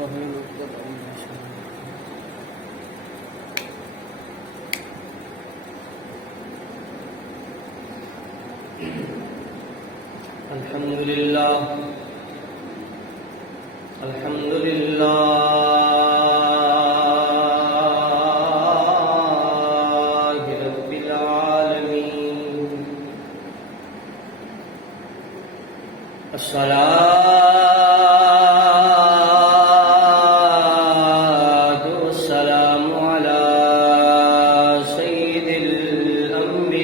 الحمد لله الحمد لله رب العالمين الصلاة والسلام على سيد الأنبياء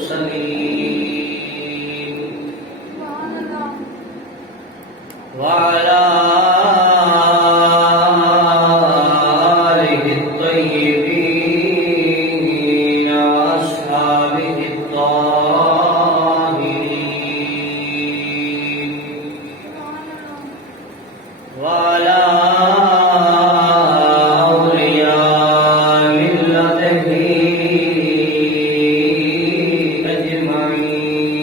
والمرسلين وعلى آله الطيبين وأصحابه الطاهرين وعلى أولياء ملته أجمعين.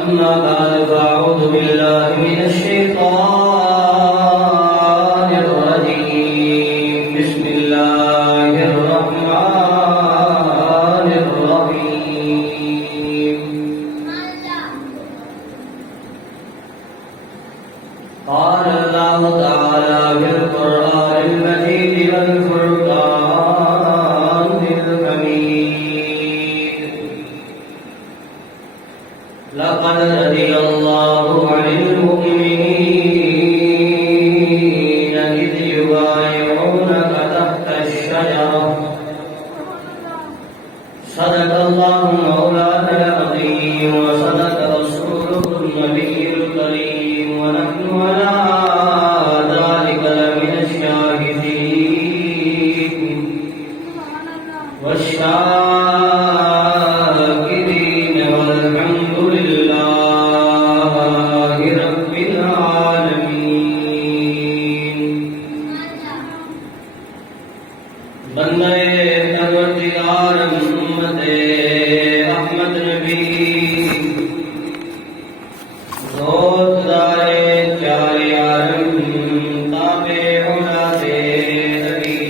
أما بعد فأعوذ بالله من الشيطان الرجيم. بسم الله الرحمن الرحيم. قال الله تعالى في القرآن المجيد والفرقان الحميد: لقد رضي الله عن المؤمنين إذ يبايعونك تحت الشجرة. صدق الله مولانا العظيم وصدق رسوله النبي الكريم، ونحن على ذلك لمن الشاهدين والشاكرين، والحمد لله رب العالمين. بندے پروردگار امت احمد نبی، روزدارے چار یارم، تابع اولاد نبی،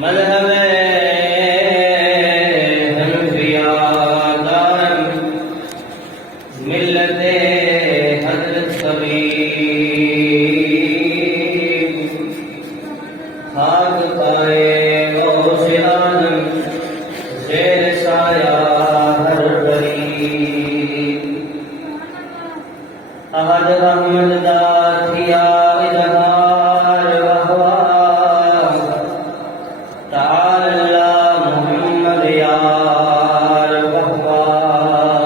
مذہب حنفیہ دارم، ملت حضرت کبیر، خاک پائے غوث عالم، زیر سایہ ہر غریب، احد رحمت داتیا اظہار وحوار، تعالی اللہ محمد یار وحوار.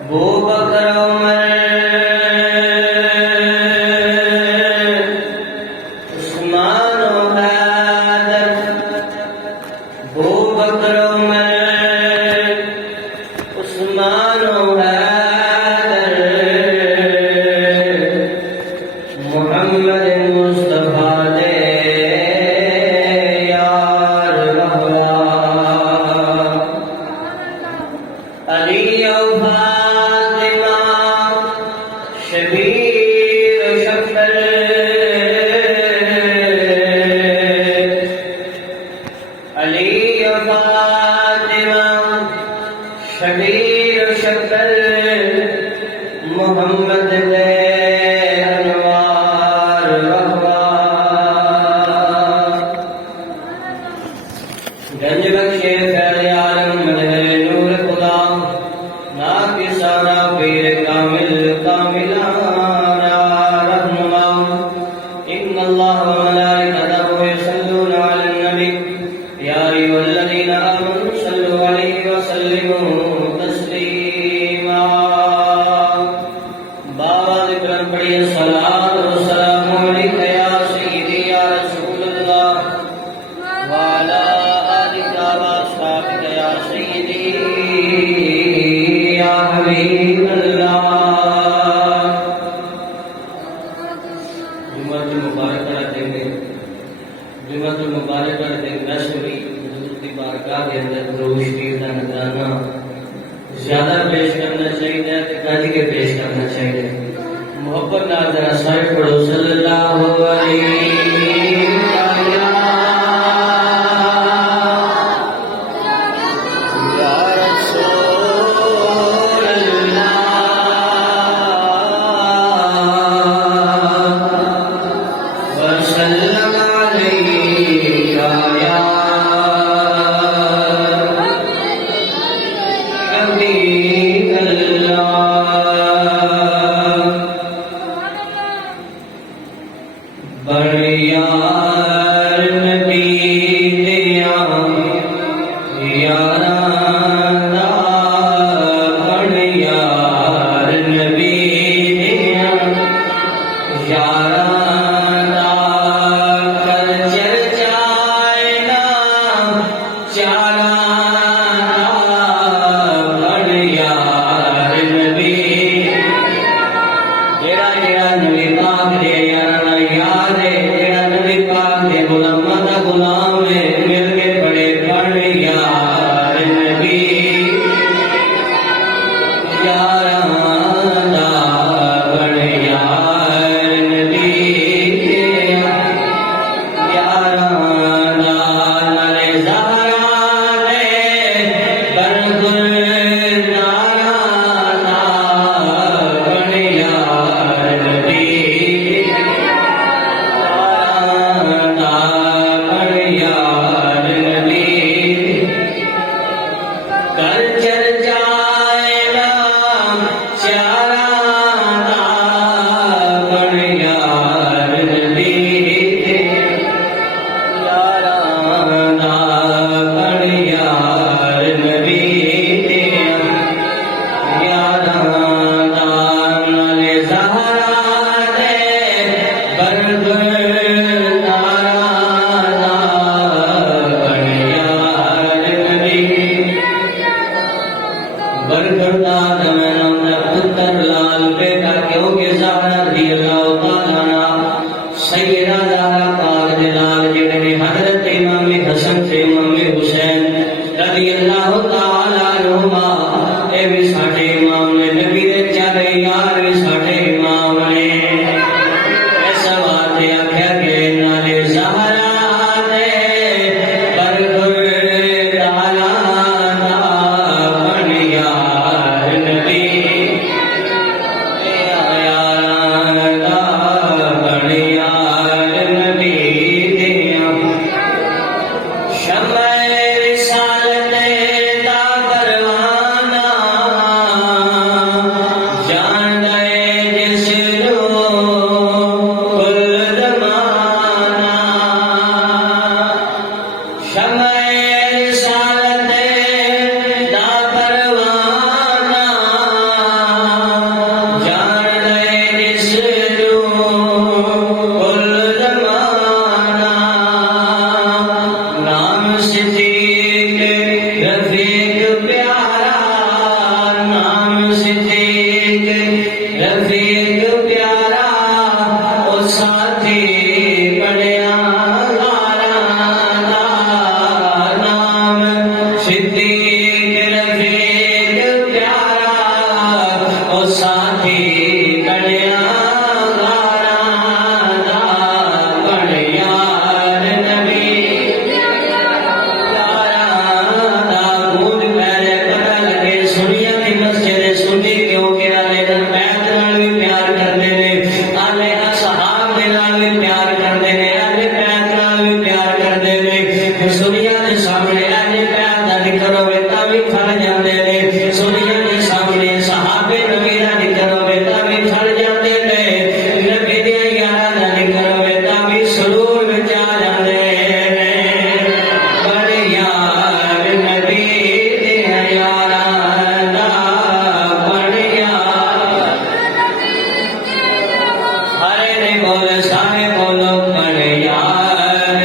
ابو بکر عمر عثمان و حیدر، ابو بکر عمر عثمان و حیدر، محمد مصطفیٰ دے یار وحوار. علی و فاطمہ شبیر و شفر، علی و فاطمہ شبیر و شفر، محمد دے انوار وحوار. گنج بخشے خیر عالم، مدح نور خدا، ناقصانہ پیر کامل کاملانا رہنما. ان اللہ و ملائکتہ یصلون علی النبی، یا ایھا الذین آمنوا صلوا علیہ وسلموا تسلیما. بابا ذکر پڑھیے: صلاۃ و سلام علیک یا سیدی یا رسول اللہ، وعلی آلک و اصحابک یا سیدی یا حبیب اللہ. جمعۃ المبارک رہتے ہیں، جمعۃ المبارک گڑھ دے نشری حضور کی بارگاہ کے اندر درود شریف کا نذرانہ زیادہ پیش کرنا چاہیے تے گج کے پیش کرنا چاہیے محبت نال ذرا سارے پڑھو صلی اللہ علیہ بول سارے بولو بڑے یار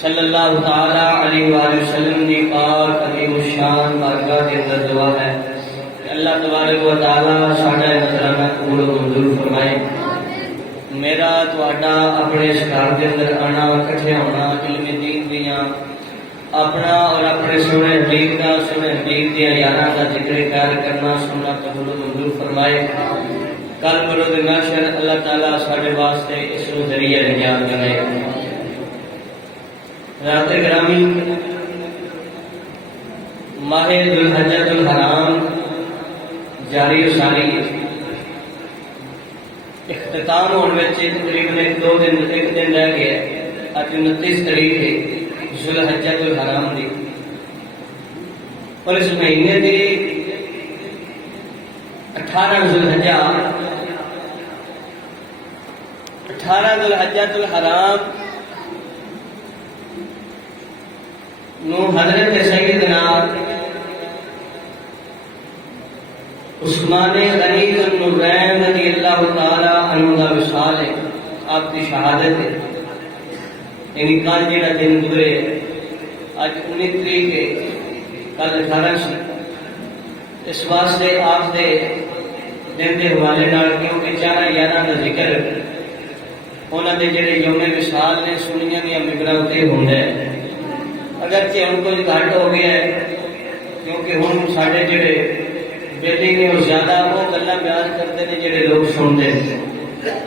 صلی اللہ تعالی علیہ وآلہ وسلم دی پاک عظیم الشان بارگاہ کے اندر دعا ہے کہ اللہ تبارک و تعالی ساڈا نذرانہ قبول و منظور فرمائے۔ میرا تہاڈا اپنے اس گھر کے اندر آنا، اکٹھے ہونا، علم دین دیاں اپنا اور اپنے سونے حبیب کا، سونے حبیب دیا یاراں کا ذکر خیر کرنا سننا قبول و منظور فرمائے۔ کل بروز محشر اللہ تعالیٰ ساڈے واسطے اس کو ذریعہ نجات بنائے۔ رات گرامی ماہ ذوالحجۃ الحرام جاری و ساری اختتام ہونے میں تقریباً ایک دن رہ گیا۔ آج 29 تاریخ ہے ذوالحجۃ الحرام دی، اور اس مہینے دی 18 ذوالحجۃ الحرام نو حضرت سیدنا عثمان غنی ذوالنورین رضی اللہ تعالی عنہ کا وصال ہے، آپ کی شہادت ہے۔ یعنی کل جڑا دن گزرے اج 19 تاریخ ہے، کل 18 سی، اس واسطے آپ دے دن کے حوالے نال کیونکہ 4/11 کا ذکر انہوں نے جڑے یوم وصال نے سنیاں دیا ممبراں اتنے ہوندا ہے۔ اگرچہ ہن کچھ گھٹ ہو گیا ہے کیونکہ ہن ساڈے جڑے بیٹے نے وہ زیادہ وہ گلاں بیان کرتے ہیں جڑے لوگ سنتے ہیں،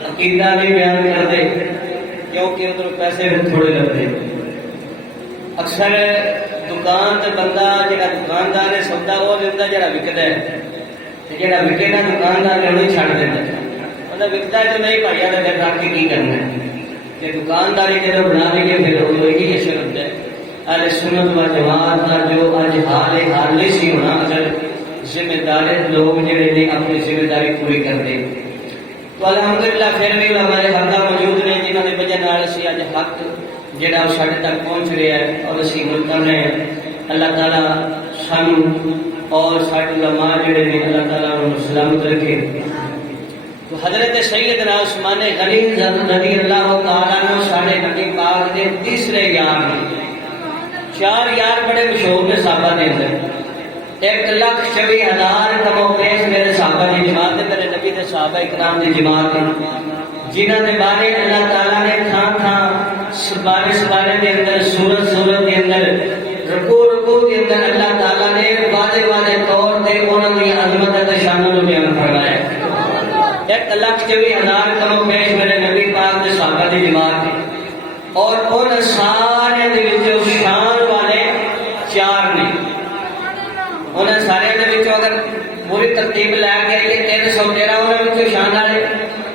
عقیدہ نہیں بیان کرتے کیونکہ ادھر پیسے بھی تھوڑے لگتے۔ اکثر دکان تے بندہ جڑا دکاندار ہے سودا وہ دیتا جڑا وکدا ہے، تے جڑا وکے نا دکاندار نے نہیں چھڈ دیتا، انہاں وکدا ہے تو نہیں بھائیا تے پھر رکھ کے کی کرنا ہے، تے دکانداری جڑا بنا لے پھر وہی اثر ہوتا ہے۔ اہل سنت و جماعت کا جو اج حال نہیں سی ہونا اگر ذمہ دار لوگ جڑے نے اپنی ذمہ داری پوری کرتے تو الحمدللہ پھر بھی ہمارے حقہ موجود نے جنہوں نے وجہ نال اسی اج حق جڑا ساڈے تک پہنچ رہا ہے اور اسی عمل کر رہے ہیں۔ اللہ تعالیٰ سانو اور ساڈے علماء جڑے نے اللہ تعالیٰ انہوں سلامت رکھے۔ تو حضرت سیدنا عثمان غنی رضی اللہ تعالیٰ عنہ ساڈے نبی پاک دے تیسرے یار نے۔ 4 یار بڑے مشہور نے صحابہ دے اندر، 1,24,000 کم و بیش میرے صحابہ کی جماعت ہے، میرے نبی دے صحابہ اکرام کی جماعت ہے، جنہاں دے بارے اللہ تعالیٰ نے تھان تھان سبارے دے اندر سورت دے اندر رکوع دے اندر اللہ تعالیٰ نے واضح طور تے انہاں دی عظمت تے شان نو بیان فرمایا۔ 1,24,000 کم و بیش میرے نبی پاک دے صحابہ کی جماعت ہے، اور ان سارے دے وچ شان والے 4 نے۔ انہیں سارے اگر پوری ترتیب لے کے آئیے 313 انہوں شان والے،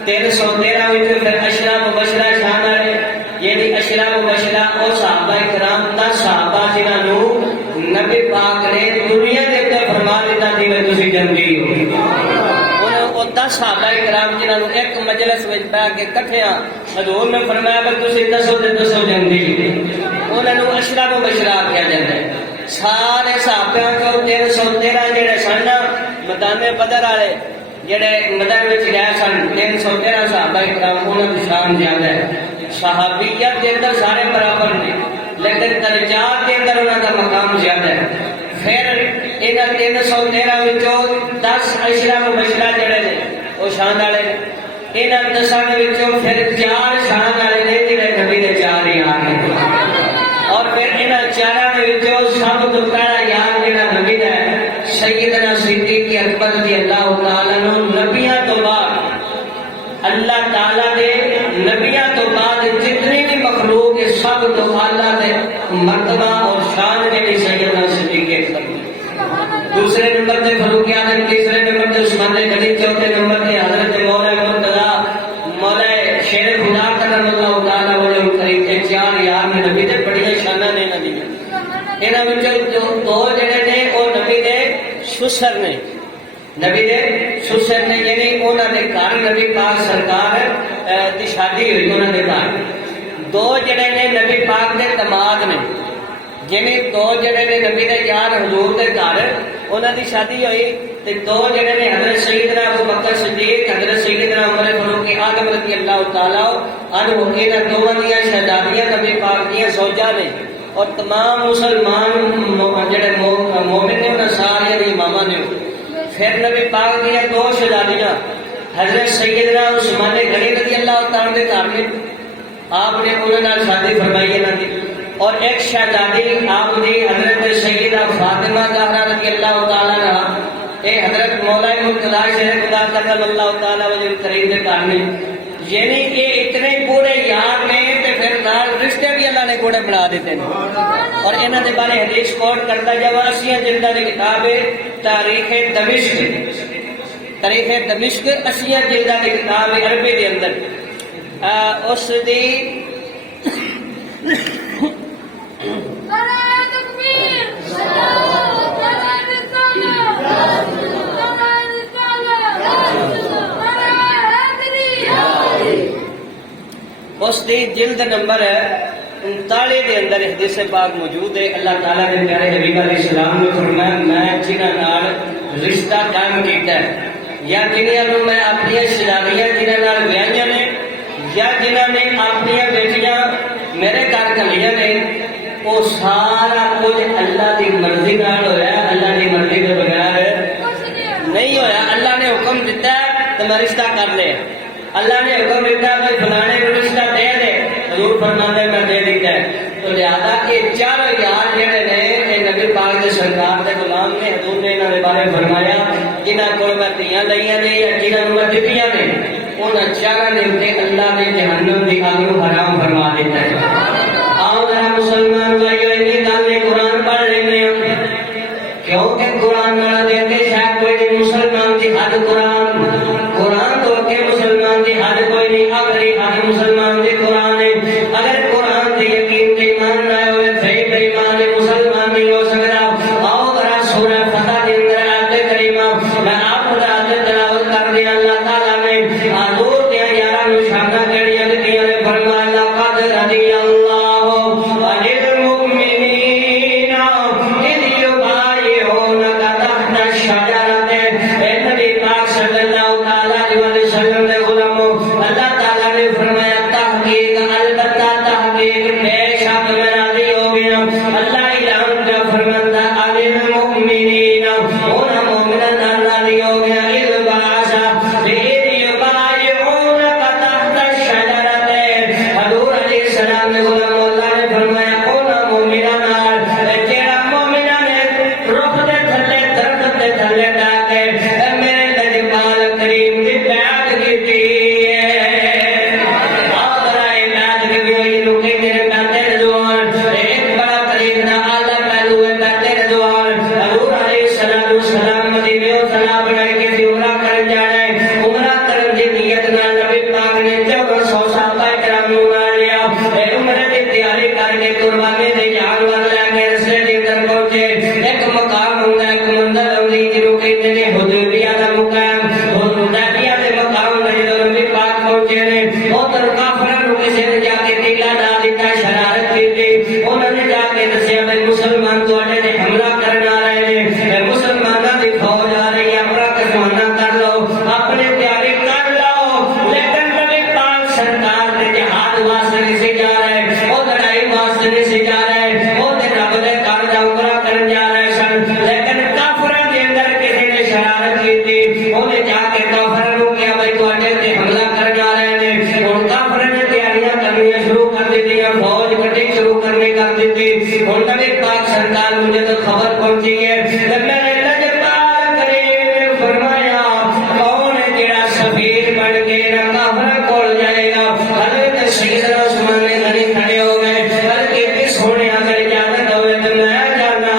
313 پھر اشرا مبشرہ شان والے، یعنی اشرا مبشرہ اور صحابہ کرام 10 صحابہ جنہوں نبی پاک نے دنیا کے اندر فرما دیتا تھی میں تسی جنگی ہو۔ 10 صحابہ کرام جنہوں ایک مجلس میں بیٹھ کے کٹھیاں حضور نے فرمایا کہ تسی دسو تے دسو جنگی، انہوں نے اشرا مبشرہ کیا جاتا ہے۔ سارے صحابہ کو 313 جڑے سن میدان بدر والے جڑے بدر وچ گئے سن، 313 صحابہ کرام انہاں دی شان زیادہ ہے۔ صحابیت کے اندر سارے برابر نے لیکن درجات کے اندر انہاں کا مقام زیادہ ہے۔ پھر انہاں 313 وچوں 10 اشرا مبشرہ جڑے نے وہ شان والے نے، انہاں 10 وچوں پھر 4 شان والے نے جڑے نبی دے 4 یار نے، اور پھر انہاں 4 دے وچوں سب تو پہلا یار جڑا نبی دا ہے سیدنا صدیق اکبر رضی اللہ تعالیٰ عنہ۔ نبیاں تو بعد اللہ تعالیٰ دے نبیاں تو بعد جتنی بھی مخلوق ہے سب تو اعلیٰ دے مرتبہ اور شان جڑی سیدنا صدیق اکبر، دوسرے نمبر تے فاروق اعظم، تیسرے نمبر تے عثمان غنی، چوتھے نمبر تے حضرت مولا مرتضیٰ مولا شیر خدا کرم اللہ تعالیٰ وجہ کریم کے 4 یار نے نبی دے بڑی شاناں نے انہاں دی۔ انہاں وچوں 2 جڑے نے وہ نبی دے سسر نے، نبی دے سسر نے، یعنی انہاں دے گھر نبی پاک سرکار دی شادی ہوئی انہاں دے گھر۔ 2 جڑے نے نبی پاک دے داماد نے، جنہیں دو جڑے نے نبی دے یار حضور دے گھر انہاں دی شادی ہوئی تے دو جڑے نے حضرت سیدنا ابو بکر صدیق حضرت سیدنا عمر فاروق اعظم رضی اللہ تعالی عنہ انہاں دوواں دیاں شہزادیاں نبی پاک دیاں زوجاں نے اور تمام مسلمان جڑے مومن نے انہاں سارے دی اماماں نے پھر نبی پاک دیاں دو شہزادیاں حضرت سیدنا عثمان غنی رضی اللہ تعالی دے گھر میں آپ نے انہاں نال شادی فرمائی انہاں دی اور ایک شہزادی آپ دی حضرت سیدہ فاطمہ زہرا رضی اللہ تعالی عنہا اے حضرت مولا مرتضی شیخ خدا کرم اللہ تعالی وجہ کریم دے گھر میں یعنی کہ اتنے پورے یار نے تے پھر نال رشتے بھی اللہ نے کوڑے بنا دیتے ہیں اور انہاں دے بارے حدیث کوٹ کرتا جاوا اسیاں جلداں دی کتاب ہے تاریخ دمشق اسیاں جلداں دی کتاب ہے عربی دے اندر اس دی اس دی جلد نمبر 39 دے اندر حدیث پاک موجود ہے اللہ تعالیٰ نے پیارے حبیب علیہ السلام نے فرمایا میں جنہاں نال رشتہ قائم کیتا ہے یا جنہاں نوں میں اپنی شہزادیاں جنہاں نال ویاہیاں نے یا جنہاں نے اپنی بیٹیاں میرے گھر کلیاں نے وہ سارا کچھ اللہ دی مرضی نال ہویا اللہ دی مرضی کے بغیر نہیں ہویا اللہ نے حکم دیتا ہے تو میں رشتہ کر لیا اللہ نے حکم دیتا ہے فلانے کو رشتہ دے دے حضور فرماتے میں دے دیتا ہے تو لہذا یہ چاروں یار جڑے نے یہ نبی پاک دے سرکار دے غلام نے حضور نے انہاں دے بارے فرمایا جنہاں کول میں تیاں لئیاں نے یا جنہاں نوں میں دتیاں نے انہاں چاروں نے تے اللہ نے جہنم دی اگ نوں حرام فرما دیتا ہے آؤ ذرا مسلمان بھائیو انی گل قرآن پڑھ لینے ہیں کیونکہ قرآن والا دیتے شاید کوئی نہیں مسلمان دی حد قرآن تو کہ مسلمان دی حد کوئی نہیں آخری حد مسلمان دی قرآن ہے اگر قرآن دی یقین تے ایمان نہ ہوئے صحیح بے ایمان مسلمان نہیں ہو سکتا آؤ ذرا سورہ فتح کے اندر آیت کریمہ میں آپ کو آیت تلاوت کر دیا اللہ تعالیٰ نے حضور دیا یارہ نشانہ کڑیاں دیا نے فرمایا لقد رضی اللہ عن المؤمنین اذ یبایعونک تحت الشجرۃ اے نبی پاک صلی اللہ تعالی علیہ وسلم نے غلاموں اللہ تعالیٰ نے فرمایا تحقیق البتہ تحقیق بے شک میں راضی ہو گیا اللہ اعلان کا فرماتا عن المؤمنین ان مومنان راضی ہو گیا اذ بعث یبایعونک تحت الشجرۃ حضور علیہ السلام نے غلاموں اللہ نے فرمایا ان مومنان جڑا مومنان نے رخ دے تھلے درخت دے تھلے ڈا کے میرے لجپال کریم دی بیعت کیتی ہے آدھرائی بیعت کی ہوئی لوکی میرے بیعت رضوان ایک بڑا قریب نہ آلہ پہلو ہے بیعت رضوان حضور علیہ السلام مدینے و صلاح بنائی کے سی عمرہ کرن جانا ہے عمرہ کرن دی نیت نہ نبی پاک نے 1400 صحابہ کرام نوں مار لیا عمرہ دی تیاری کر کے قربانی دے جانور لے کے رستے دے اندر پہنچے ایک مقام ہوندا ایک منزل ہوندی جنوں کہندے نے حدیبیہ دا مقام حدیبیہ دے مقام تے جدوں نبی پاک پہنچے نے اوتر کافراں نوں کسے نے جا کے تیلا ڈال دتا شرارت کیتی انہاں نے جا کے دسیا بھئی مسلمان تواڈے تے حملہ کرن آ رہے نے مسلماناں دی فوج آ رہی ہے اپنا کسمانہ کر لو اپنے تیاری کر لو لیکن نبی پاک سرکار نے جہاد واسطے نہیں سی جا رہے وہ لڑائی واسطے نہیں سی جا رہے وہ تے رب دے گھر دا عمرہ کرن جا رہے سن لیکن کافراں دے اندر کسی نے شرارت کیتی انہیں جا کے کافراں نوں کہا بھائی تواڈے تے حملہ کرن آ رہے نے ہن کافراں نے تیاریاں کرنیاں شروع کر دتیاں فوج کٹی شروع کرنے کر دتی ہن نبی پاک سرکار نوں جدوں خبر پہنچی ہے تے میرے لجپال کریم نے فرمایا کون ہے جڑا سفیر بن کے نہ کافراں کول جائے گا حضرت سیدنا عثمان غنی کھڑے ہو گئے بلکہ کس ہونے اگر اجازت ہوئے تو میں جانا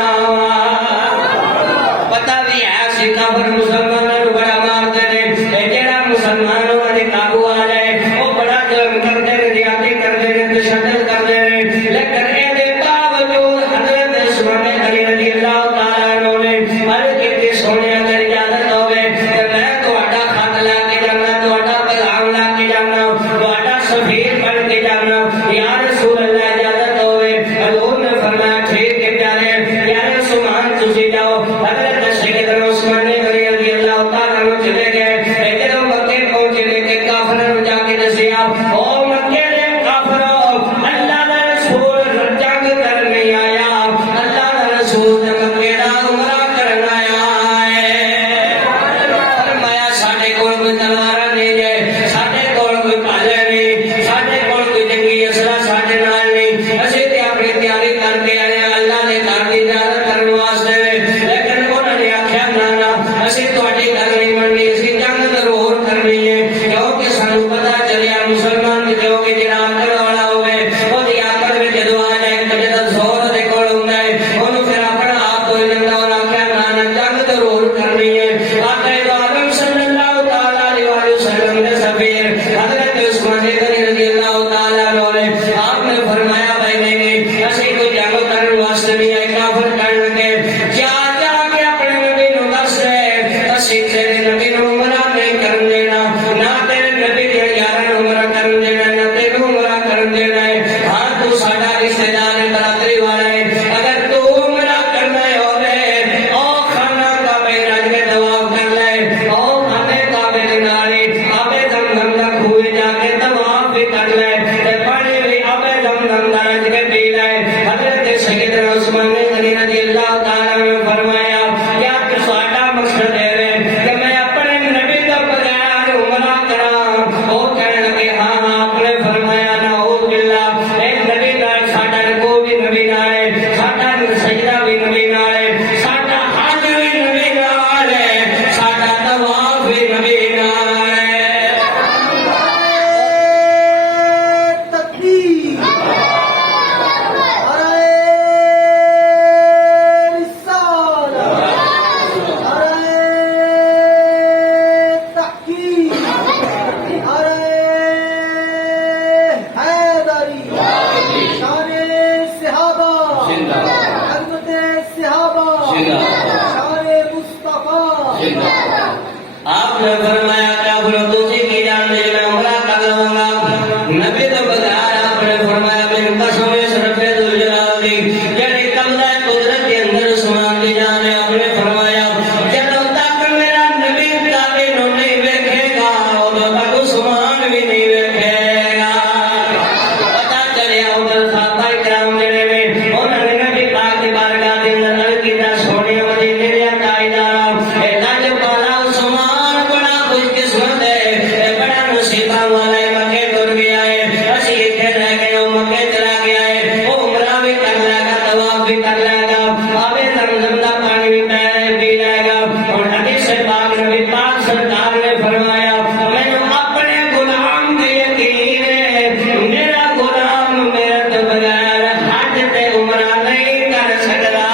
پتہ بھی ہے سی کافر مسلمانوں نوں بڑا مارتے نے جڑا مسلمانوں دے قابو آ جائے وہ بڑا ظلم کرتے نے زیادتی کرتے نے تشدد کرتے نے لیکن اے دے باوجود حضرت عثمان غنی رضی اللہ تعالی عنہ نے عرض کی سونے اگر اجازت ہوئے کہ میں تہاڈا خط لا کے جانا تہاڈا پیغام لا کے جانا تہاڈا سفیر بن کے جانا یا رسول اللہ اجازت ہوئے حضور نے فرمایا ٹھیک ہے آپ نے فرمایا کافروں تجھے کی جان دے میں عمرہ کر لوں گا. نبی تو بغیر آپ نے فرمایا من قسم رب ذوالجلال دی یعنی قبضہ قدرت کے اندر عثمان کی جان ہے. آپ نے فرمایا جب تک میرا نبی کعبے نو نہیں دیکھے گا ادو تک عثمان بھی نہیں دیکھے گا. پتا چلے عمر صحابہ کرام جڑے نے انہوں نے نبی پاک کی بارگاہ کے اندر عرض کیتا سونے مدینے دے تاجدار اے لاج والا عثمان بڑا خوش قسمت ہے اے بڑا نصیبہ والا ہے. مکے تر گیا ہے اسی اتنے رہ گئے ہو مکے چلا گیا ہے وہ عمرہ بھی کر لے گا طواف بھی کر لے گا آبے زمزم کا پانی بھی پی لے گا. اور حدیث پاک نبی پاک سرکار نے فرمایا میں اپنے غلام کے یقین ہے میرا غلام میرے تو بغیر حج تے عمرہ نہیں کر سکتا.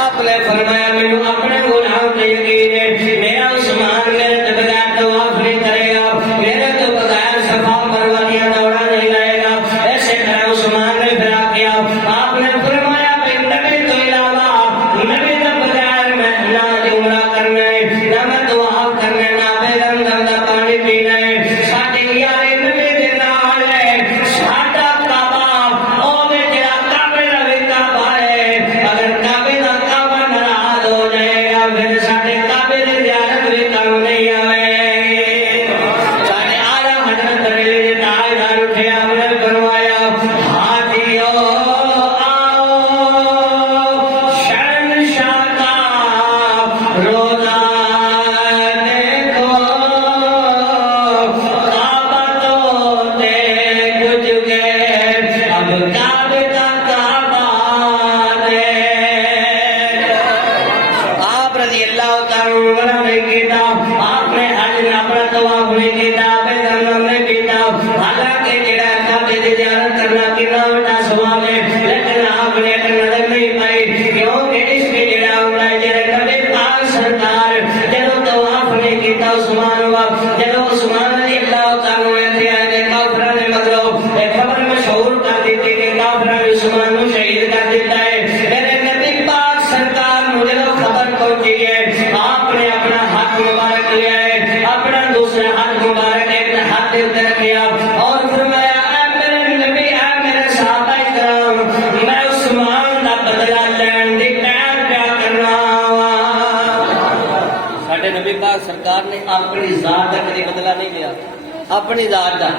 آپ نے فرمایا میں اپنے غلام کے یقین ہے میرا عثمان میرے تو بغیر طواف نہیں کرے گا میرے تو بغیر صفا مروہ کی دوڑا نہیں لائے گا. ایسے طرح عثمان نے پھر کیا. آپ نے فرمایا نبی تو علاوہ نبی تو بغیر میں نہ عمرہ کرنا ہے نہ میں طواف کرنا ہے نہ بے زمزم کا پانی پینا ہے. ساڈے یارے نبی دے نال ہے ساڈا کعبہ او وے جڑا کعبے دا وی کعبہ ہے. اگر کعبے دا کعبہ ناراض ہو جائے گا پھر ساڈے کعبے دی زیارت بھی کم نہیں آئے گی. ساڈے اعلیٰ حضرت بریلوی دے تاجدار اٹھے آپ نے فرمایا ہاتھیو آؤ شہنشاہ کا روزہ دیکھو کعبہ تو دیکھ چکے اب کعبے کا کعبہ دیکھ. آپ رضی اللہ تعالیٰ عنہ نے کیتا آپ نے حج نہ اپنا طواف نہیں کیتا بے زمزم نہیں پیتا. حالانکہ جڑا کعبے دی زیارت کرنا کتنا بڑا ثواب ہے لیکن آپ نے ایک نظر نہیں پائی کیونکہ اس کے جڑا ہوتا ہے جڑا نبی پاک سرکار جدو طواف نہیں کیتا عثمان ہوا جدو عثمان رضی اللہ تعالیٰ عنہ نے آئے کافروں نے مطلب ایک خبر مشہور کر دیتی کہ کافروں نے عثمان کو شہید کر دیتا ہے. میرے نبی پاک سرکار مجھے تو خبر پہنچی ہے آپ نے اپنا ہاتھ مبارک لیا ہے اپنا دوسرا ہاتھ مبارک ایک ہاتھ کے اوپر کیا اور فرمایا اے میرے نبی اے میرے صحابہ کرام میں عثمان کا بدلہ لین دی تیار کیا کرنا. ساڈے نبی پاک سرکار نے اپنی ذات کا کبھی بدلہ نہیں لیا اپنی ذات کا.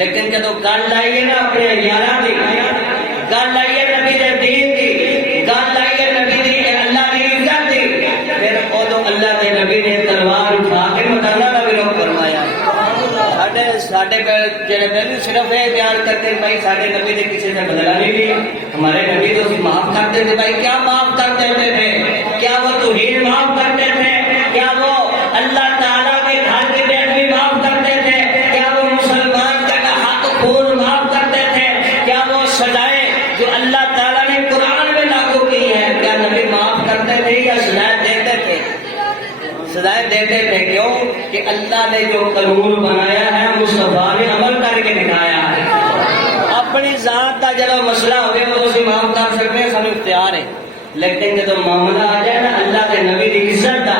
لیکن جدو گل آئی ہے نا اپنے یاراں دی گل آئی ہے نبی دے دین دی گل آئی ہے نبی دی اللہ کی عزت دی پھر ادو اللہ کے نبی نے تلوار اٹھا کے مدینہ کا بھی رخ فرمایا. ساڈے جڑے پہلے صرف یہ بیان کرتے ہیں بھائی ساڈے نبی نے کسی سے بدلہ نہیں لیا ہمارے نبی تو معاف کرتے تھے. بھائی کیا معاف کر دیتے تھے؟ کیا وہ توحید معاف کرتے تھے؟ کیا وہ اللہ تعالیٰ کے گھر کے بیت بھی معاف کرتے تھے؟ کیا وہ مسلمان کا ہاتھ خون معاف کرتے تھے؟ کیا وہ سزائیں جو اللہ تعالیٰ نے قرآن میں لاگو کی ہے کیا نبی معاف کرتے تھے یا سزائیں دیتے تھے؟ سزائیں دیتے تھے. کیوں کہ اللہ نے جو قانون بنایا ہے مصطفیٰ نے عمل کر کے دکھایا ہے. اپنی ذات کا جب مسئلہ ہو گیا تو اسے معاف کر سکتے ہیں سب اختیار ہے. لیکن جب معاملہ آ جائے نا اللہ کے نبی کی عزت کا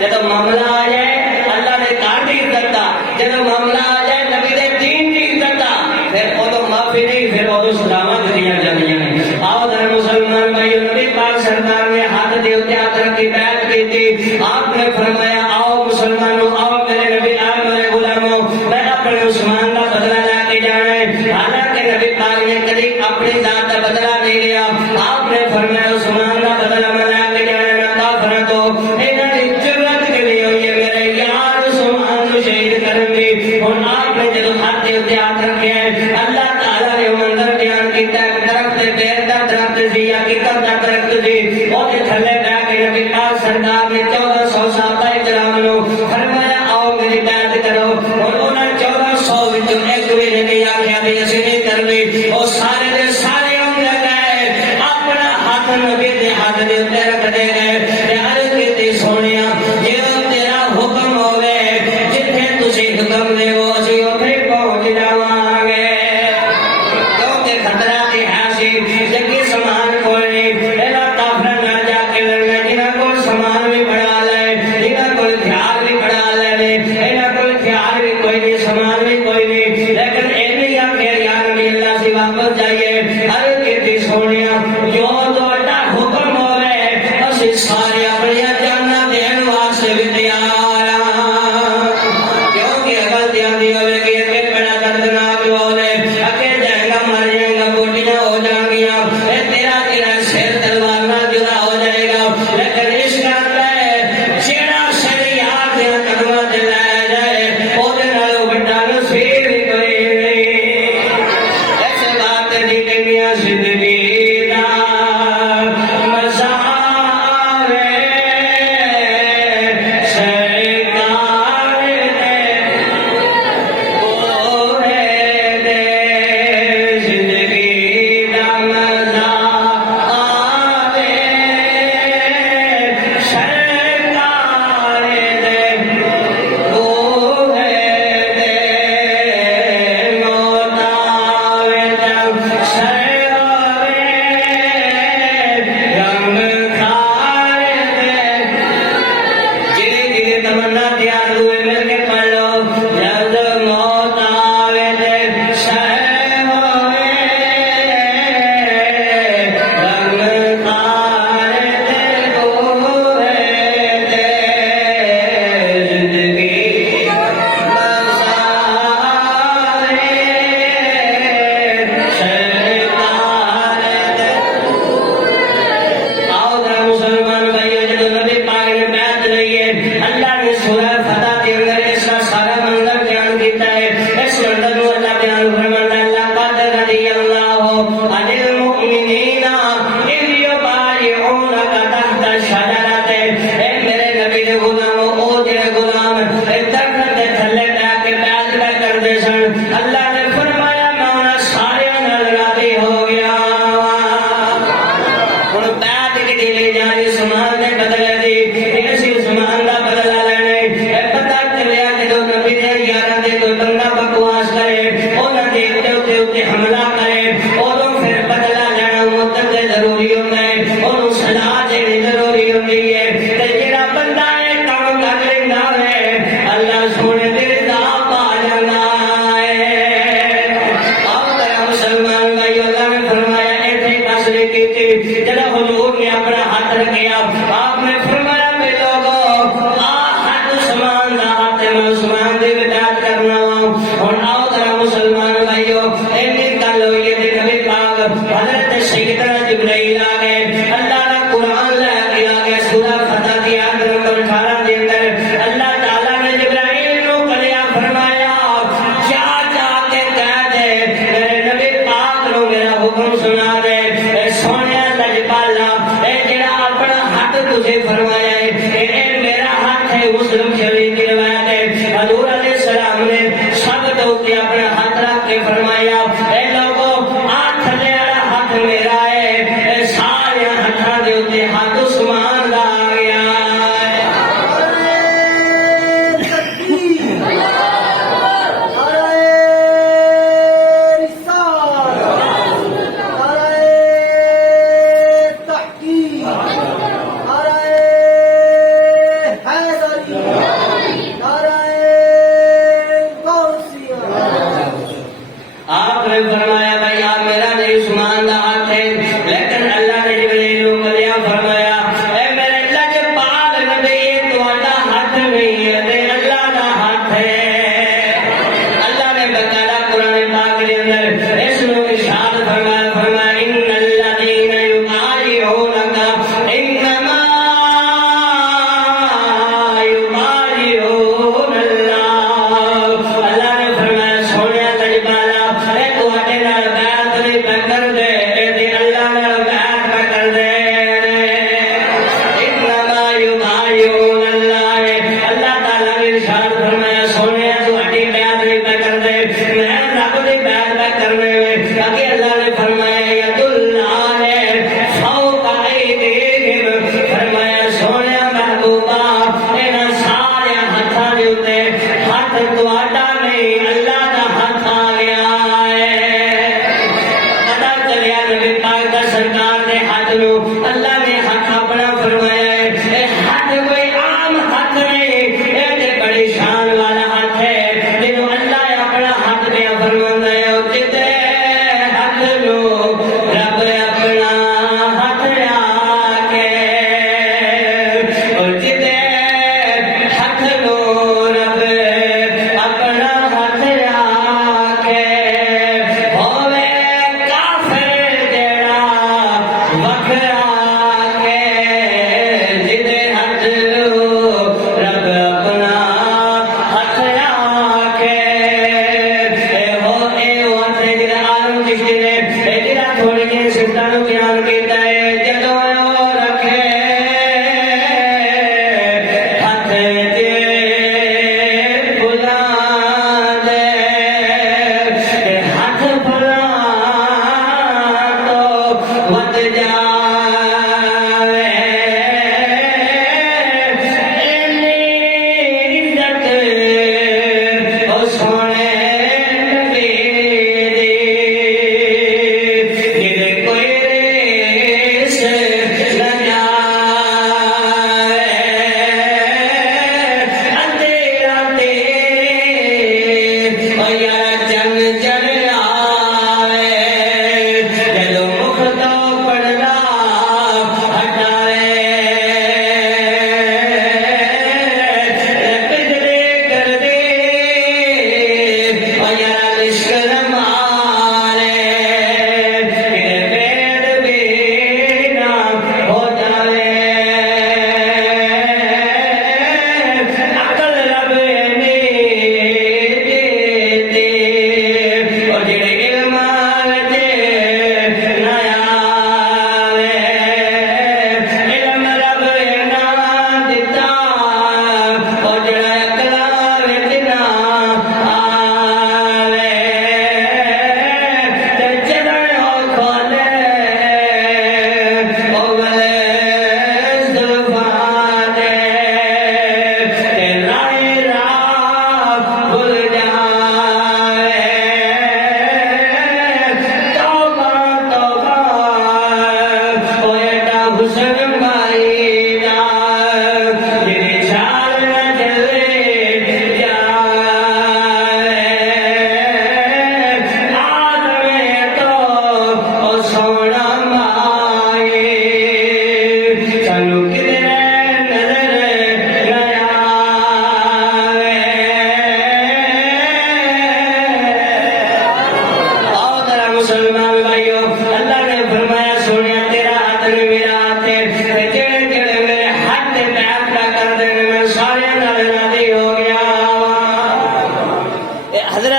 جب معاملہ آ جائے اللہ کے گھر کی عزت کا جب معاملہ آ جائے نبی کے دین کی عزت کا پھر ادو معافی نہیں پھر ادو سزاواں دیا جاندیاں ہیں. آؤ ذرا مسلمان بھائی نبی پاک سرکار نے ہاتھ دے تے ہاتھ رکھ کے بیعت کی تھی. آپ نے فرمایا آؤ مسلمانوں آؤ میرے نبی آؤ میرے غلاموں میں اپنے عثمان کا بدلہ لے کے جانا ہے. حالانکہ نبی پاک نے کبھی اپنی ذات کا بدلہ نہیں لیا. آپ نے فرمایا عثمان کا بدلہ میں لے کے جانا نہ کافر تو انہاں دی ضرورت کے لیے ہوئی ہے میرے یار عثمان کو شہید کرن دی. اور آپ نے جب ہاتھ دے ہاتھ رکھے ہیں اللہ تعالیٰ نے منظر بیان کیتا ہے درخت بیر دا درخت سی یا ککر دا درخت سی اور تھلے بیٹھ کے نبی پاک سرکار نے 1400 صحابہ کرام نو فرمایا آؤ میری بیعت کرو. اور انہاں 1400 وچوں ایک بھی نہیں آکھیا بھی اسی نہیں کرنی. اور سارے دے سارے ہم لگائے اپنا ہاتھ نبی دے ہاتھ دے اوپر رکھ دے گئے. عرض کیتی سونیا جے تیرا حکم ہوے جتھے تسی حکم دے وہ اسی اوتھے پہنچ جاواں گے. کیونکہ خطرہ تے ہے سی جگہ سامان کوئی نہیں اینا کافر نہ جا مسلمان بھی کوئی نہیں، لیکن یہ نہیں آخیا یا نبی اللہ سے واپس جائیے، عرض کی سونے جو تہاڈا حکم ہوئے اسی سارے اپنی جانا دین واسطے بھی تیار ہاں، کیونکہ غلطیاں دی ہوئے گی کہ بڑا دردناک ہوئے اکے جائے گا، مر جائے گا، بوٹیاں ہو جائیں گیا، تیرا تیرا سر تلوار نہ جدا ہو جائے گا، لیکن اس کا جیڑا سر یاد دیا قدمہ دے لے جائے وہ نالوں بڑا نصیب کوئی نہیں۔ ایسے بات دی کنیا زندگی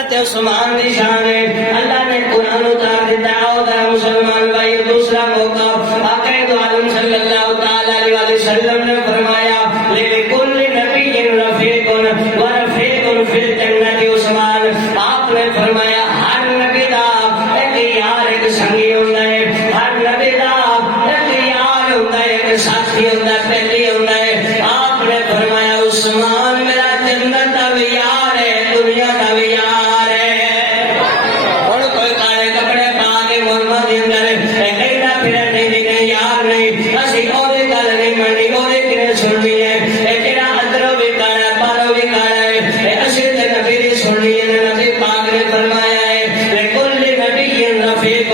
حضرت عثمان کی شان ہے. اللہ نے قرآن اتار دیتا ہے مسلمان بھائی. دوسرا موقع آقا دو عالم صلی اللہ تعالی علیہ وسلم نے فرمایا لِكُلِّ نَبِيٍّ رَفِيقٌ وَرَفِيقٌ فِي الْجَنَّةِ عثمان. آپ نے فرمایا ہر نبی دا ایک یار ایک سنگی ہوتا ہے, ہر نبی دا ایک یار ہوتا ہے, ایک ساتھی ہوتا ہے, پہلی ہوتا ہے. آپ نے فرمایا عثمان میرا جنت دا بھی یار ہے, دنیا دا بھی یار ہے. اور کوئی کالے کپڑے پا کے محمد دے اندر کہنا پھر نہیں یار نہیں, اسی اور گل نہیں مننی, اور کنے سننی ہے. جڑا ادرو بھی کالا پارو بھی کالا ہے, اسی تے نبی دی سننی ہے. نبی پاک نے فرمایا ہے لِكُلِّ نَبِيٍّ رَفِيقٌ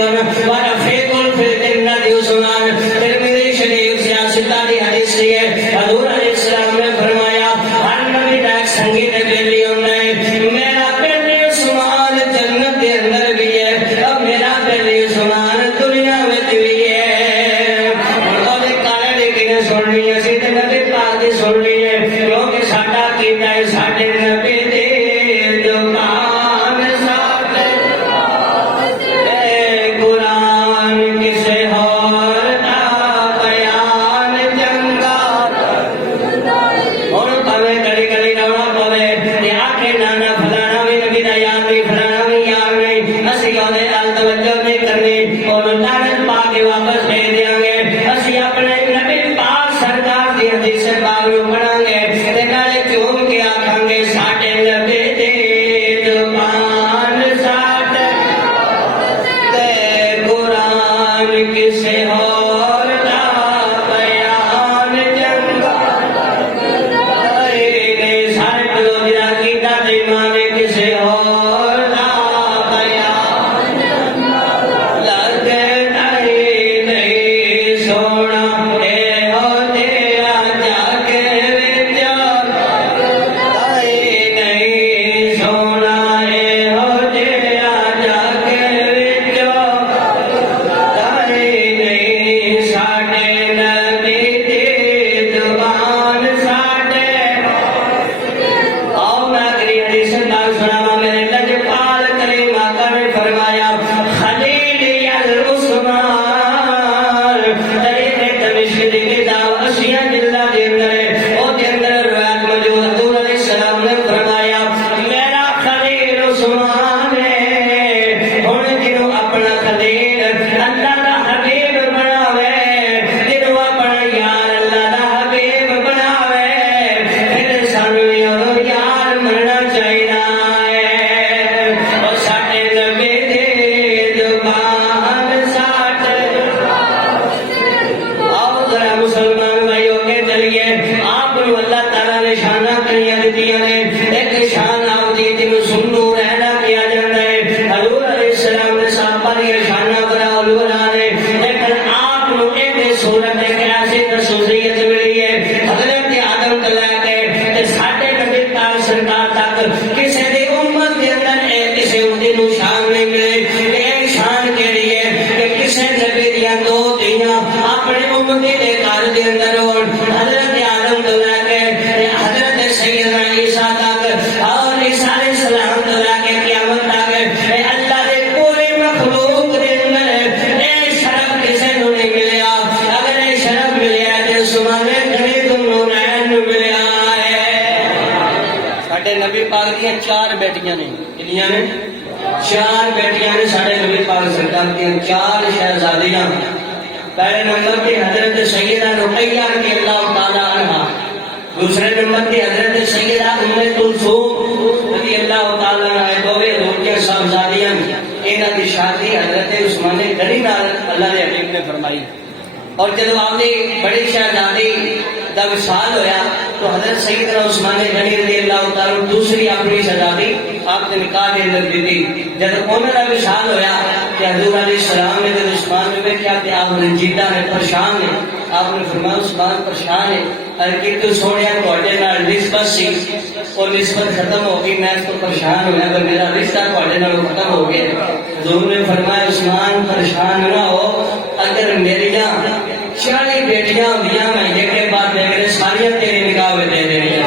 وَرَفِيقٌ فِي الْجَنَّةِ عثمان. ترمذی شریف سے ستہ دی حدیث ہے. حضور علیہ السلام نے فرمایا ہر نبی دا ایک سنگی تے بیلی ہوندا ہے. میرا بیلی عثمان جنت دے اندر بھی ہے, اور میرا بیلی عثمان دنیا وچ بھی ہے. اور کالے دی کنے سننی ہے, سی تے نبی پاک دی سننی ہے, کیونکہ ساڈا کیتا ہے ساڈے نبی دے دکان ساڈے قرآن کسے ہور دا بیان چنگا. اور پوے کڑی کڑی روڑا پوے آکھے نانا فلانا بھی نبی دا یار نہیں, فلانا بھی یار نہیں, اسی اودے ال توجہ نہیں کرنی, اور لعنت پا کے واپس بھیج دیاں گے. اسی اپنے نبی پاک سرکار دی حدیث پاک نو پڑھاں گے تے نالے چوم کے آکھاں گے ساڈے نبی دے زبان ساڈے تے قرآن کسے ہور دا بیان چنگا. سارے بلو جا کیتا تے ایمان کسے اور دا بیان لگتا ہی نہیں سونا اے ہو تیرا جا کے وچ نہیں سونا اے ہو تیرا جا کے وچ نہیں ساڈے نبی دی زبان ساڈے. آؤ میں اگلی حدیث نال سناواں. میرے لجپال کریم آقا نے فرمایا خلیل عثمان طریق دمشق دی کتاب اشیاء جلدہ دے اندر ہے, او دے اندر روایت موجود. حضور علیہ السلام نے فرمایا میرا خلیل عثمان ہے. ہن جنوں اپنا خلیل اللہ دا حبیب بناوے, جنوں اپنا یار اللہ دا حبیب بناوے, پھر سانوں بھی اودوں یار مننا چاہیدا ہے. اور ساڈے نبی دی زبان ساڈے. آؤ ذرا مسلمان بھائیو کے چلیے, آپ کو اللہ تعالیٰ نے شاناں کڑیاں دتیاں نے. ایک شان آپ دی جنوں سنو رہنا کیا جاتا ہے. حضور علیہ السلام نے صحابہ دی شاناں بڑا علولا نے, لیکن آپ کو ایک صورت ایک ایسی خصوصیت ملی ہے حضرت آدم تو لے کے تے ساڈے نبی پاک سرکار تک کسی دی امت دے اندر کسی امتی نو شان نہیں ملے. ایک شان کیڑی ہے کہ کسی نبی دیاں دو دھیاں اپنے امتی دے گھر دے اندر ہون. حضرت آدم تو لے کے حضرت سیدنا عیسیٰ تک, اور عیسیٰ علیہ السلام تو لے کے قیامت تک اللہ دے پوری مخلوق دے اندر اے شرف کسی نو نہیں ملیا. اگر اے شرف ملیا تے سمانے گھڑی تو نورین نو ملیا ہے. ساڈے نبی پاک دیاں چار بیٹیاں نے. کنیاں نے؟ چار بیٹیاں نے ساڈے نبی پاک سرکار دیاں, چار شہزادیاں. پہلے نمبر پہ حضرت سیدہ رقیہ رضی اللہ تعالی عنہا, دوسرے نمبر پہ حضرت سیدہ ام کلثوم رضی اللہ تعالی عنہا. دوویں حضور کے صاحبزادیاں, انہاں دی شادی حضرت عثمان غنی نال اللہ دے حبیب نے فرمائی. اور جب آپ دی بڑی شہزادی دا وصال ہویا تو حضرت سیدنا عثمان غنی رضی اللہ تعالی دوسری اپنی شہزادی آپ نے نکاح دے اندر دی. جب انہاں دا وصال ہویا کہ حضور علیہ السلام نے جب عثمان میں کیا کہ آپ رنجیدہ نے, پریشان نے. آپ نے فرمایا عثمان پریشان ہے, ہر کی تو سوڑیا تواڈے نال نسبت سی, اور نسبت ختم ہو گئی, میں اس کو پریشان ہویا کہ میرا رشتہ تواڈے نال ختم ہو گیا. حضور نے فرمایا عثمان پریشان نہ ہو, اگر میریاں 40 بیٹیاں ہوندیاں میں ایک کے بعد میرے ساریاں تیرے نکاح دے دینی.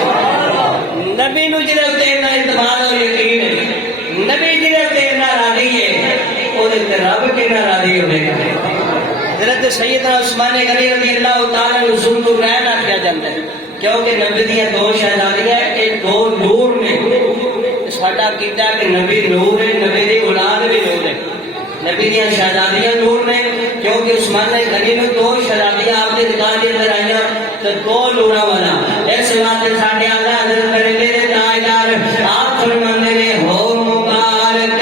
نبی نو جدے تے اتنا اعتماد اور یقین ہے, نبی نبی جی تے نہ راضی ہے او تے رب کنا راضی ہوے گا حضرت سیدنا عثمان غنی رضی اللہ تعالی عنہ ذو الرین کیا جاندا ہے کیونکہ نبی دیاں دو شہزادیاں اے دو نور نے ساڈا کیتا کہ نبی نور ہے نبی دی اولاد بھی نور ہے نبی دیاں شہزادیاں نور نے کیونکہ عثمان غنی نے دو شہزادیاں آپ دے دکان دے اندر آئیاں تو دو نوراں والا اس واسطے ساڈے اعلی حضرت میرے تاجدار آپ فرماندے نے ہو مبارک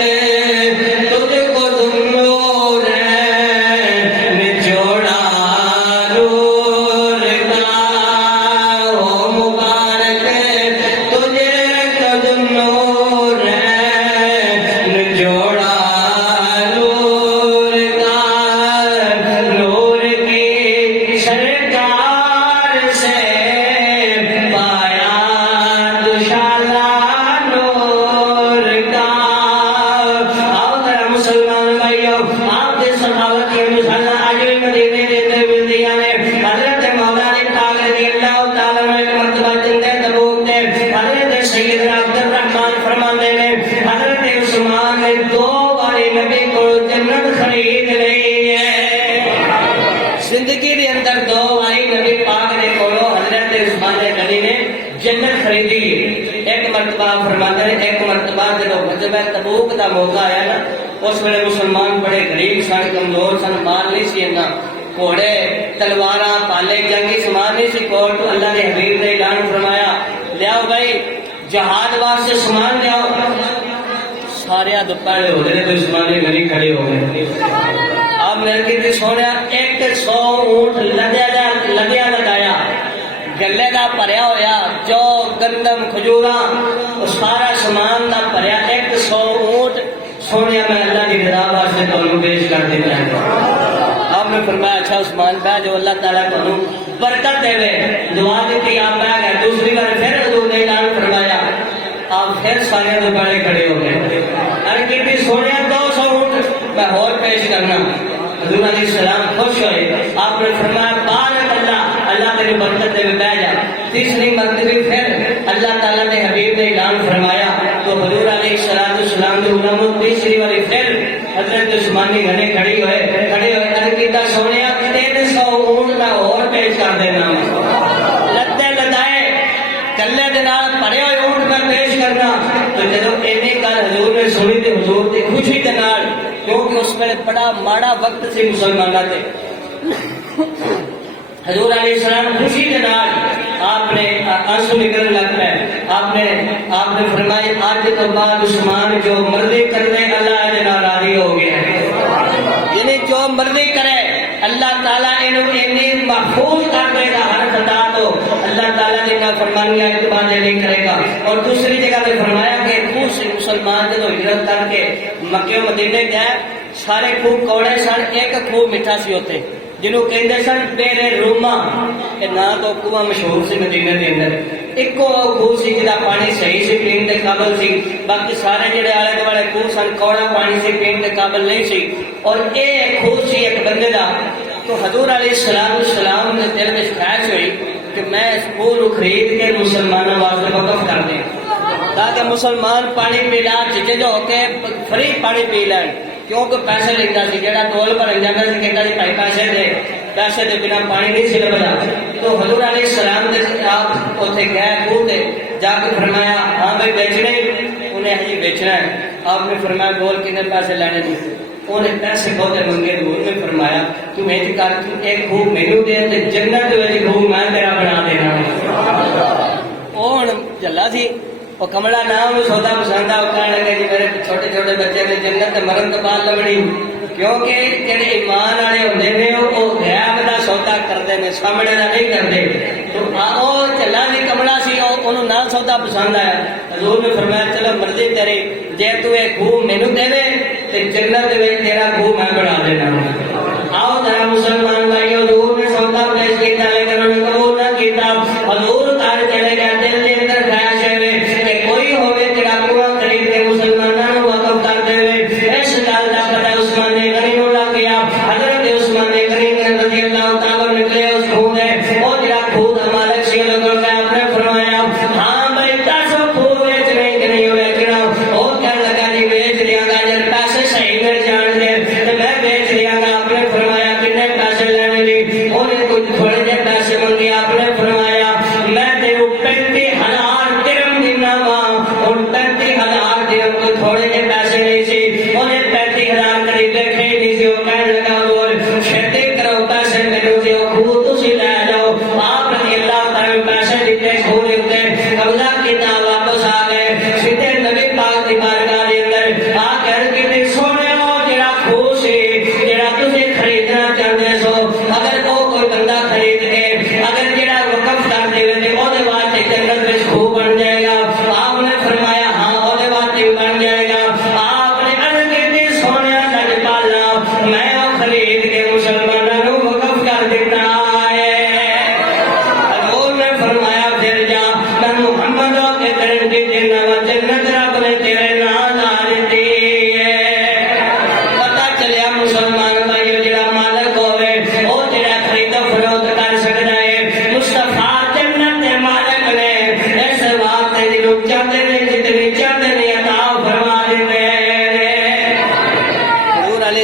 تجھ کو تم نور نچوڑا نور کا ہو مبارک تجھے کو تم نور نچوڑا نور کا نور کی سرکار سے پایا دشالا نور کا آؤ ذرا مسلمان بھائیو آپ کے سخاوت کی مثالیں آج بھی مدینے کے اندر ملتی ہیں حضرت مولانا پاک رضی اللہ تعالیٰ عنہ ایک مرتبہ جنگِ تبوک میں حضرت سیدنا عبد الرحمن فرماندے نے حضرت عثمان نے دو باری نبی کو جنت خرید لی ہے زندگی کے اندر دو باری نبی پاک نے کولو حضرت عثمان غنی نے جنت خریدی ایک مرتبہ فرماتے ہیں ایک مرتبہ جب غزوہ تبوک کا موقع آیا نا اس ویلے مسلمان بڑے غریب سن کمزور سن مال نہیں سی انہاں گھوڑے تلواراں پالے جنگی سامان نہیں سی کول تو اللہ نے حبیب نے اعلان فرمایا لیاؤ بھائی جہاد واسطے سامان لیاؤ سارے دوپہر ہو گئے تو عثمان غنی کھڑے ہو گئے آپ میرے کی سونے 100 اونٹ لدیا لگایا گلے دا بھریا ہویا جو گندم کھجوراں وہ سارا سامان دا بھریا 100 اونٹ سونے میں اللہ کی رضا واسطے تمہیں پیش کر دیتا ہے آپ نے فرمایا اچھا عثمان بھائی جو اللہ تعالیٰ تمہیں برکت دے دعا دیتی آپ بہ گئے دوسری بار پھر حضور نے اعلان فرمایا آپ پھر سارے دوبارے کھڑے ہو گئے ارے کتنی سونے 200 اونٹ میں اور پیش کرنا حضور علیہ السلام خوش ہوئے آپ نے فرمایا بارک اللہ اللہ تیری برکت دے بہ جا تیسری مرتبہ پھر اللہ تعالیٰ نے حبیب نے اعلان فرمایا تو حضور علیہ السلام کے علماء تیسری والی پھر حضرت عثمان غنی کھڑے ہوئے عرض کیتا سونیا 300 اونٹ میں اور پیش کر دینا لدے لدائے کلے دے نال بھرے ہوئے اونٹ میں پیش کرنا تو جدوں اینی گل حضور نے سنی تے حضور دی خوشی دے نال کیونکہ اس ویلے بڑا ماڑا وقت سی مسلماناں تے حضور علیہ السلام خوشی کے نال آپ نے آنسو نکلنے لگ پے آپ نے فرمایا آج کے بعد عثمان جو مرضی کرنے اللہ دے نال راضی ہو گیا یعنی جو مرضی کرے اللہ تعالیٰ انہوں اتنی محفوظ کر دے گا ہر خطا تو اللہ تعالیٰ نے نافرمانیاں اعتماد نہیں کرے گا اور دوسری جگہ پہ فرمایا کہ خوب مسلمان جب ہجرت کر کے مکے و مدینے گئے سارے خوب کوڑے سن ایک خوب میٹھا سی ہوتے جنہوں کہندے سن بیرے روما نہ تو کنواں مشہور سی مدینے کے اندر ایکو خوہ سی جہاں پانی صحیح سے پین کے قابل سی باقی سارے جڑے آلے دوالے خوہ سن کوڑا پانی سے پین کے قابل نہیں سی اور ایک خوہ سی ایک بندے دا تو حضور علیہ السلام نے دل میں خواہش ہوئی کہ میں اس خوہ کو خرید کے مسلمانوں واسطے وقف کر دیں تاکہ مسلمان پانی پیلا چچے جو ہو کے فری پانی پی لین کیونکہ پیسے لیتا سی جڑا ٹول پر جاتا سی کہتا سی بھائی پیسے دے بنا پانی نہیں سی لبدا تو حضور علیہ السلام نے آپ اوتھے گئے خوہ تے جا کے فرمایا ہاں بھائی بیچنے انہیں ہجی بیچنا ہے آپ نے فرمایا بول کتنے پیسے لینے تھے انہیں پیسے بہت منگے حضور نے فرمایا تو میں کر تو ایک خوہ مینو دے تے جنت وچ خوہ میں تیرا بنا دینا اون جلا سی وہ کملا نام سودا پسند آ کہنے لگے جی میرے چھوٹے چھوٹے بچے نے جنت مرن تو بعد لبنی کیونکہ جڑے ایمان والے ہوندے نے وہ غیب دا سودا کردے نے سامنے دا نہیں کردے تو او چلا سی کملا سی اونوں نہ سودا پسند آیا حضور نے فرمایا چلو مرضی تیری جے تو اے خوہ مینوں دے دے تے جنت وچ تیرا خوہ میں بنا دینا آؤ ذرا مسلمان بھائیو حضور نے سودا پیش کیتا لیکن انہوں نے قبول نہ کیتا حضور کار چلے گئے دل دے اندر خواہش ہے کوئی ہوئے تیرا کنواں خرید کے مسلمانوں وقف کر دے اس گل کا پتہ عثمان غنی نوں لگ گیا حضرت عثمان غنی رضی اللہ تعالی نکلے اس خوہ دے وہ جڑا خوہ دا مالک سی لوگوں نے آپ نے فرمایا ہاں بھائی 10 خوہ بیچنے کہ نہیں بیچنا وہ کہنے لگا جی بیچ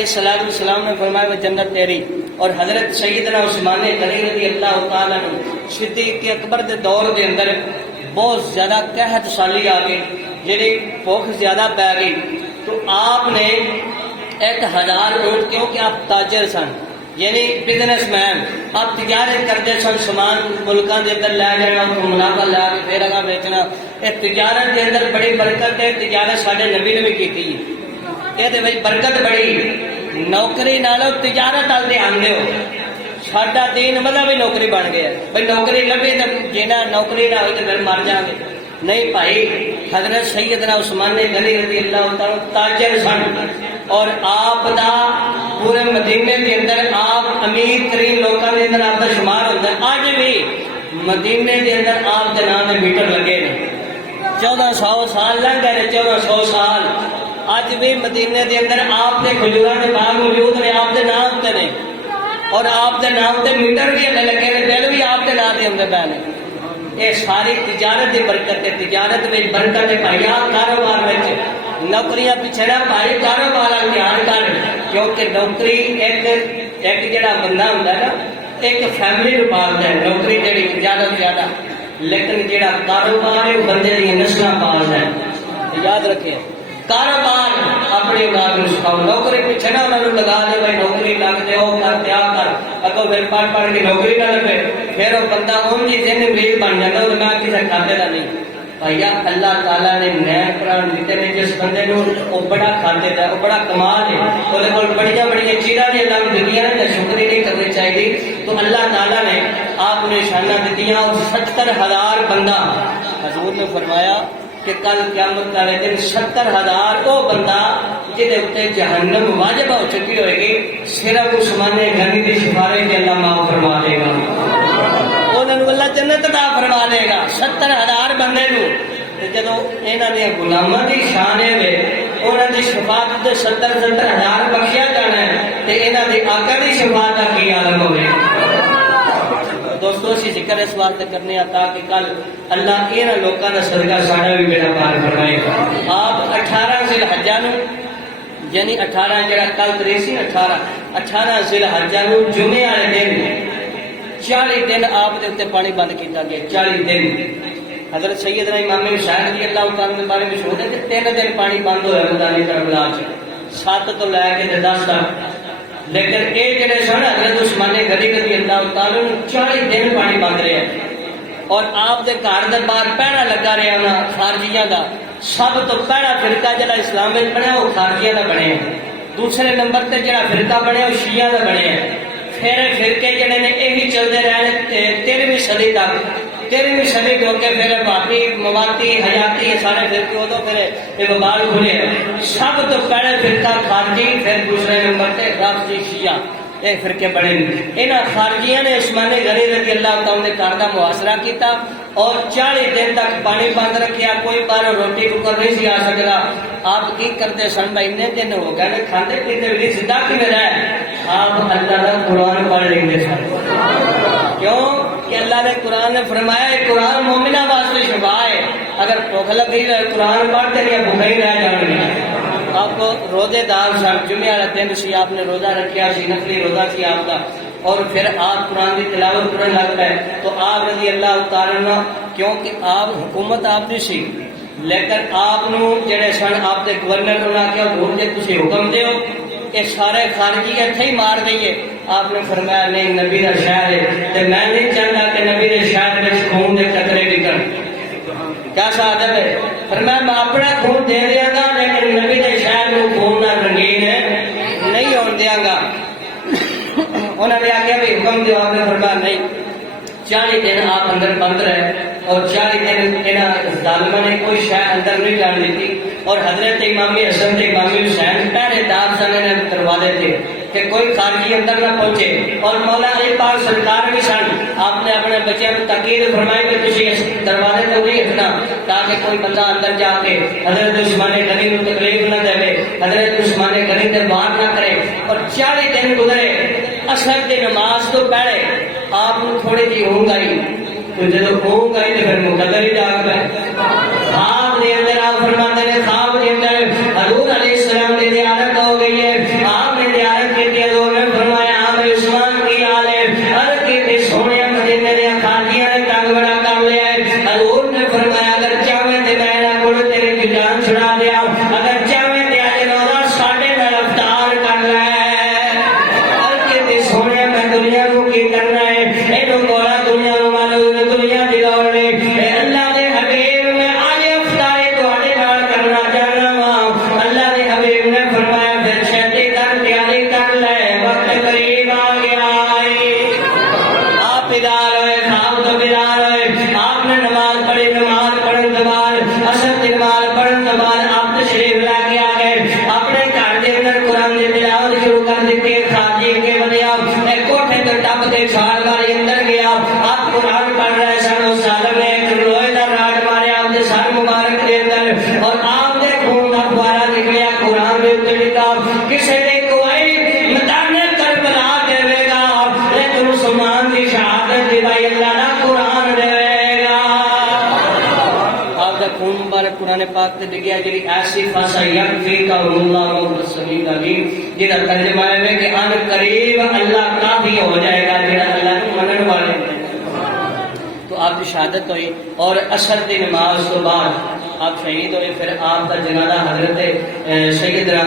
السلام نے فرمایا وہ جنت تیری. اور حضرت سیدنا عثمان غنی رضی اللہ تعالیٰ عنہ صدیق اکبر دے دور دے اندر بہت زیادہ قحط سالی آ گئی، جی بھوک زیادہ پی گئی، تو آپ نے 1000 اونٹ، کیونکہ آپ تاجر سن یعنی بزنس مین، آپ تجارت کرتے سن، سامان ملکوں کے اندر لے جانا، منافع لا کے پھر اگاں بیچنا. یہ تجارت کے اندر بڑی برکت ہے. تجارت سارے نبی نے بھی کی، یہ برکت بڑی. نوکری نالو تجارت وال دھیان دیو. ساڈا دین مطلب بھی نوکری بن گیا بھائی نوکری لبھی تو جنا نوکری نہ ہوئی تو پھر مر جائیں گے. نہیں بھائی، حضرت سیدنا عثمان غنی رضی اللہ تعالیٰ تاجر سن، اور آپ دا پورے مدینے کے اندر آپ امیر ترین لوگوں کے اندر آپ کا شمار ہوتا ہے. اج بھی مدینے کے اندر آپ کے نام کے میٹر لگے نے. 1400 سال لنگ گئے، 1400 سال. اج بھی مدینے کے اندر آپ کے کھجوراں کے باغ موجود نے، آپ کے نام تے نے، اور آپ کے نام تے میٹر بھی لگے نے، بل بھی آپ کے نام کے آتے پے نے. یہ ساری تجارت کی برکت ہے. تجارت میں برکت ہے بھائی. کاروبار میں نوکریاں پیچھے نہ بھائی، کاروبار دھیان کر، کیونکہ نوکری ایک جڑا بندہ ہوتا ہے نا، ایک فیملی کو پالتا ہے. نوکری جڑی زیادہ سے زیادہ، لیکن جڑا کاروبار ہے وہ بندے کی نسل پالتا ہے. یاد رکھے کاروبار اپنی اولاد کو سکھاؤ. نوکری پیچھے نہ انہوں نے لگا دے بھائی نوکری لگ دے وہ کر دیا کر، اگوں پھر پڑھ کے نوکری نہ لگے، پھر وہ بندہ ان کی دن امید بن جاتا ہے. میں کسی کھاتے کا نہیں بھائی. اللہ تعالیٰ نے نئے قرآن دیتے ہیں، جس بندے کو وہ بڑا کھاتے ہے، وہ بڑا کمال ہے، وہ بڑی بڑی چیزاں بھی اللہ نے دیتی ہیں، شکری نہیں کرنی چاہیے. تو اللہ تعالیٰ نے آپ نے نشانہ دیتی ہیں. اور 70,000 بندہ حضور نے فرمایا کہ کل قیامت والے دن 70,000 وہ بندہ جہدے اتنے جہنم واجب ہو چکی ہوئے گی، صرف عثمان غنی کی سفارش کے اللہ معاف فرما دے گا، انہوں نے اللہ جنت عطا فرما دے گا. 70,000 بندے نو جدو یہاں دیا غلاموں کی شان ہے، انہوں کی شفاعت سے 70,000 بخشیا جانا ہے، تو یہاں کی آقا کی شفاعت کا کی عالم ہوگی. دوستو اسی ذکر اس واسطے کرنے آتا کہ کل اللہ یہاں لوگوں کا صدقہ ساڑا بھی بیڑا پار فرمائے گا. آپ 18 ذی الحجہ نو یعنی 18 جڑا کل تاریخ سی 18 ذی الحجہ نو جمعے والے دن 40 دن آپ دے اتنے پانی بند کیتا گیا. 40 دن حضرت سیدنا امام حسین رضی اللہ تعالیٰ کے بارے میں مشہور ہے کہ 3 دن پانی بند ہوا مدانی کربلا سے، 7 تو لے کے 10 تک. لیکن یہ جڑے سن حضرت عثمان غنی رضی اللہ تعالیٰ 40 دن پانی بند رہے ہیں. اور آپ کے گھر کے باہر پہنا لگا رہا نا خارجیاں کا. سب تو پہلا فرقہ جڑا اسلام میں بنیا وہ خارجیاں کا بنے. دوسرے نمبر تے جڑا فرقہ بنیا وہ شیعہ کا بنے. پھر فرقے جڑے نے یہی چلتے رہے 13ویں صدی تک. 13ویں صدی ہو کے پھر بھابی مواتی حیاتی سارے فرقے ہو تو پھر یہ وبال کھلے. سب تو پہلے فرقہ خارجی، پھر دوسرے نمبر تے رافضی شیعہ، یہ فرقے بڑے. انہاں خارجیاں نے عثمان غنی رضی اللہ تعالیٰ نے گھر کا محاصرہ کیتا اور 40 دن تک پانی بند رکھیا. کوئی باہر روٹی ٹکر نہیں سی آ سکتا. آپ کی کرتے سن بھائی اتنے دن ہو گئے کھانے پیتے بھی زندہ کیوں رہے. آپ اللہ کا قرآن پڑھ لیں سن. کیوں کہ اللہ نے قرآن نے فرمایا ہے قرآن مومنہ واسطے شفا ہے. اگر بھوک لگ گئی قرآن پڑھتے نہیں بھوکے ہی رہ جان گے. آپ کو روزے دار سن، جمعہ والا دن سی آپ نے روزہ رکھیا سی، نفلی روزہ سی آپ کا، اور پھر آپ قرآن کی تلاوت کرنے لگ پائے. تو آپ رضی اللہ تعالیٰ کیونکہ آپ حکومت آپ کی سی، لیکن آپ جڑے سن آپ کے گورنر نے آخیا حضور جی تھی حکم دیو کہ سارے خارجی اتنے ہی مار دئیے. آپ نے فرمایا نہیں نبی کا شہر ہے تو میں نہیں چاہتا کہ نبی کے شہر میں خون کے قطرے نکل. کیا شہادت ہے؟ فرمایا میں اپنا خون دے دیا گا لیکن نبی کے شہر میں خون نہ رنگین نہیں ہونے دیا گا. انہوں نے آخیا بھی حکم دو. آپ نے فرمایا نہیں. 40 دن آپ اندر بند رہے اور 40 دن انہاں ظالموں نے کوئی شے اندر نہیں جان دیتی. اور حضرت امام حسن تے امام حسین پہرے دار سن دروازے تھے کہ کوئی خارجی اندر نہ پہنچے. اور مولا علی پاک سرکار بھی سن. آپ نے اپنے بچوں کو تاکید فرمائی کہ تسی اس دروازے تو نہیں ہٹنا تاکہ کوئی بندہ اندر جا کے حضرت عثمان غنی کو تکلیف نہ دے، حضرت عثمان غنی تے وار نہ کرے. اور 40 دن گزرے. عصر کی نماز تو پہلے آپ کو تھوڑی جی اونگ آئی. تو جب اونگ آئی تو پھر مقدر ہی جاگ پائے. خواب دے اندر آپ فرماتے ہیں خواب دے اندر حضور علیہ السلام نے عادت ہو گئی ہے. آپ نے لکھا کسی نے کوئی میدان کربلا دے گا لیکن عثمان کی شہادت دی بھائی اللہ نہ قرآن دے گا آپ کا خون مبارک قرآن پاک تے لکھیا جی ایسی فاسا یکفی کا اللہ محمد سمیع علیم جہاں ترجمہ ہے کہ ان قریب اللہ کافی ہو جائے گا جہاں اللہ کو منن والے ہیں۔ تو آپ کی شہادت ہوئی اور عصر کی نماز تو بعد آپ شہید ہوئے، پھر آپ کا جنازہ حضرت سیدنا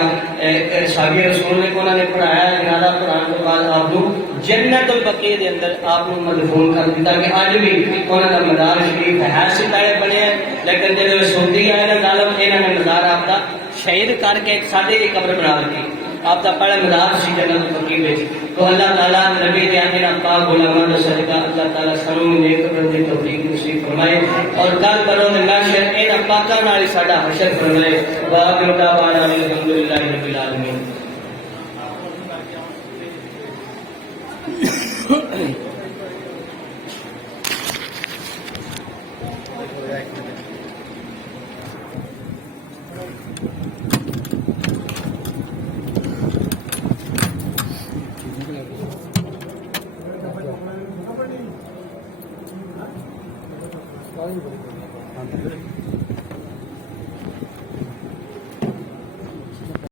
صحابی رسول نے انہوں نے پڑھایا جنازہ پڑھانے کے بعد آپ کو جنت البقیع دے اندر آپ کو مدفون کر دیتا کہ آج بھی انہوں کا مزار شریف ہے ستارے بنے ہیں لیکن جب سعودی آئے نا ظالم انہوں نے مزار آپ کا شہید کر کے ایک سادے کی قبر بنا دی آپ کا پہلا مزار سی جنت البقیع میں تو اللہ تعالیٰ نبی دے آنے پاک علماء دا صدقہ اللہ تعالیٰ سنوں نیک قبر دی توفیق نصیب فرمائے اور کل پروں دے محشر ان پاکاں نال ساڈا حشر فرمائے واہ دعوانا الحمدللہ